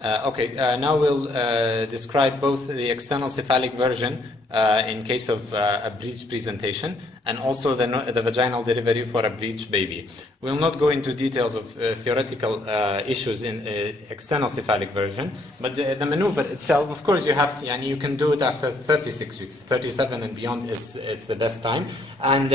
Now we'll describe both the external cephalic version in case of a breech presentation and also the vaginal delivery for a breech baby. We'll not go into details of theoretical issues in external cephalic version, but the maneuver itself, of course, you can do it after 36 weeks, 37 and beyond. It's the best time, and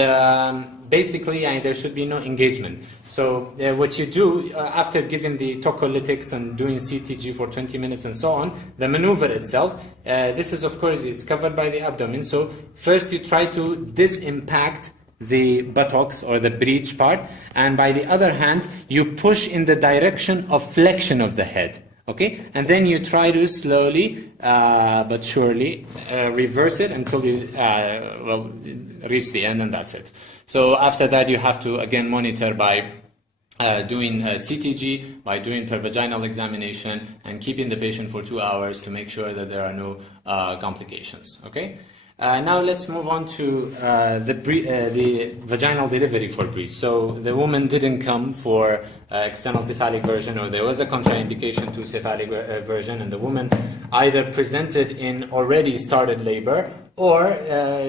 basically there should be no engagement. So what you do after giving the tocolytics and doing CTG for 20 minutes and so on, the maneuver itself, this is of course it's covered by the abdomen. So first you try to disimpact the buttocks or the breech part, and by the other hand you push in the direction of flexion of the head. Okay, and then you try to slowly but surely reverse it until you reach the end, and that's it. So after that you have to again monitor by doing CTG, by doing pervaginal examination and keeping the patient for 2 hours to make sure that there are no complications. Okay. Now let's move on to the vaginal delivery for breech. So the woman didn't come for external cephalic version, or there was a contraindication to cephalic version, and the woman either presented in already started labor or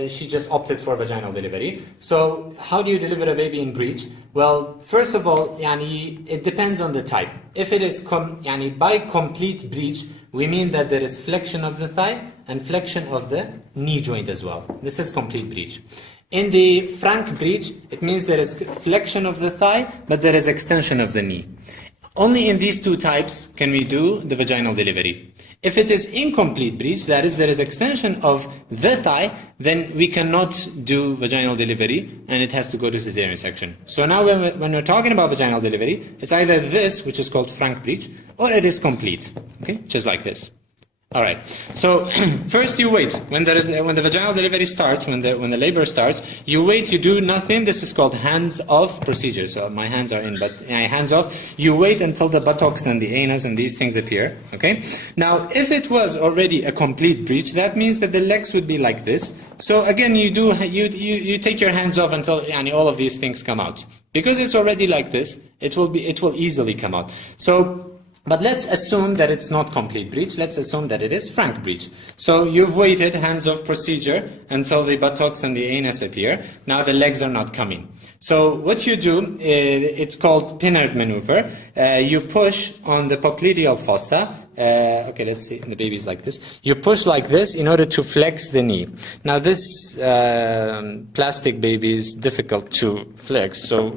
she just opted for vaginal delivery. So how do you deliver a baby in breech? Well, first of all, it depends on the type. If it is by complete breech, we mean that there is flexion of the thigh and flexion of the knee joint as well. This is complete breech. In the frank breech, it means there is flexion of the thigh, but there is extension of the knee. Only in these two types can we do the vaginal delivery. If it is incomplete breech, that is, there is extension of the thigh, then we cannot do vaginal delivery, and it has to go to cesarean section. So now when we're talking about vaginal delivery, it's either this, which is called frank breech, or it is complete. Okay, just like this. All right. So first you wait when the vaginal delivery starts, when the labor starts. You wait. You do nothing. This is called hands-off procedure. So my hands are in, but hands off. You wait until the buttocks and the anus and these things appear. Okay. Now, if it was already a complete breech, that means that the legs would be like this. So again, you take your hands off until all of these things come out. Because it's already like this, it will easily come out. So. But let's assume that it's not complete breech. Let's assume that it is frank breech. So you've waited, hands-off procedure, until the buttocks and the anus appear. Now the legs are not coming. So what you do, it's called Pinard maneuver. You push on the popliteal fossa. Okay, let's see, the baby's like this. You push like this in order to flex the knee. Now this plastic baby is difficult to flex, so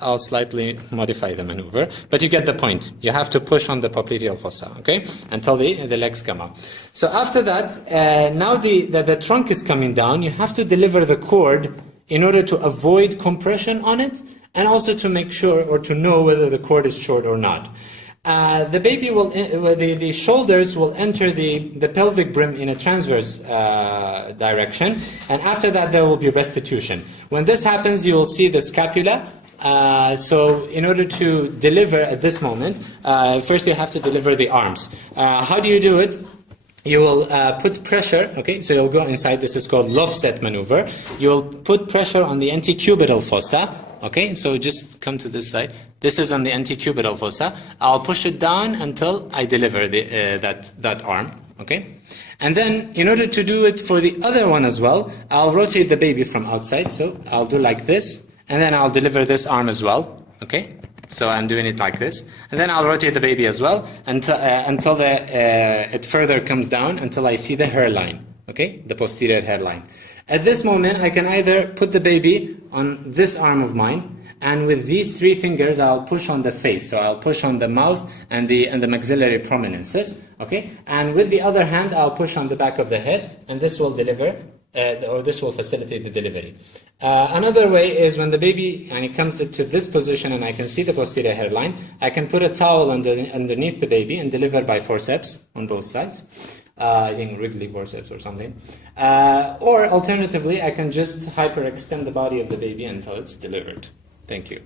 I'll slightly modify the maneuver. But you get the point. You have to push on the popliteal fossa, okay, until the legs come out. So after that, now the trunk is coming down. You have to deliver the cord in order to avoid compression on it, and also to make sure or to know whether the cord is short or not. The baby will, the shoulders will enter the pelvic brim in a transverse direction, and after that there will be restitution. When this happens, you will see the scapula. So in order to deliver at this moment, first you have to deliver the arms. How do you do it? You will put pressure, okay, so you'll go inside, this is called Lofset maneuver. You'll put pressure on the antecubital fossa, okay, so just come to this side. This is on the antecubital fossa. I'll push it down until I deliver that arm, okay? And then, in order to do it for the other one as well, I'll rotate the baby from outside, so I'll do like this, and then I'll deliver this arm as well, okay? So I'm doing it like this, and then I'll rotate the baby as well until it further comes down until I see the hairline, okay, the posterior hairline. At this moment, I can either put the baby on this arm of mine, and with these 3 fingers, I'll push on the face. So I'll push on the mouth and the maxillary prominences, okay, and with the other hand, I'll push on the back of the head, and this will deliver. Or this will facilitate the delivery. Another way is when the baby comes to this position and I can see the posterior hairline, I can put a towel underneath the baby and deliver by forceps on both sides. I think Wrigley forceps or something. Or alternatively, I can just hyperextend the body of the baby until it's delivered. Thank you.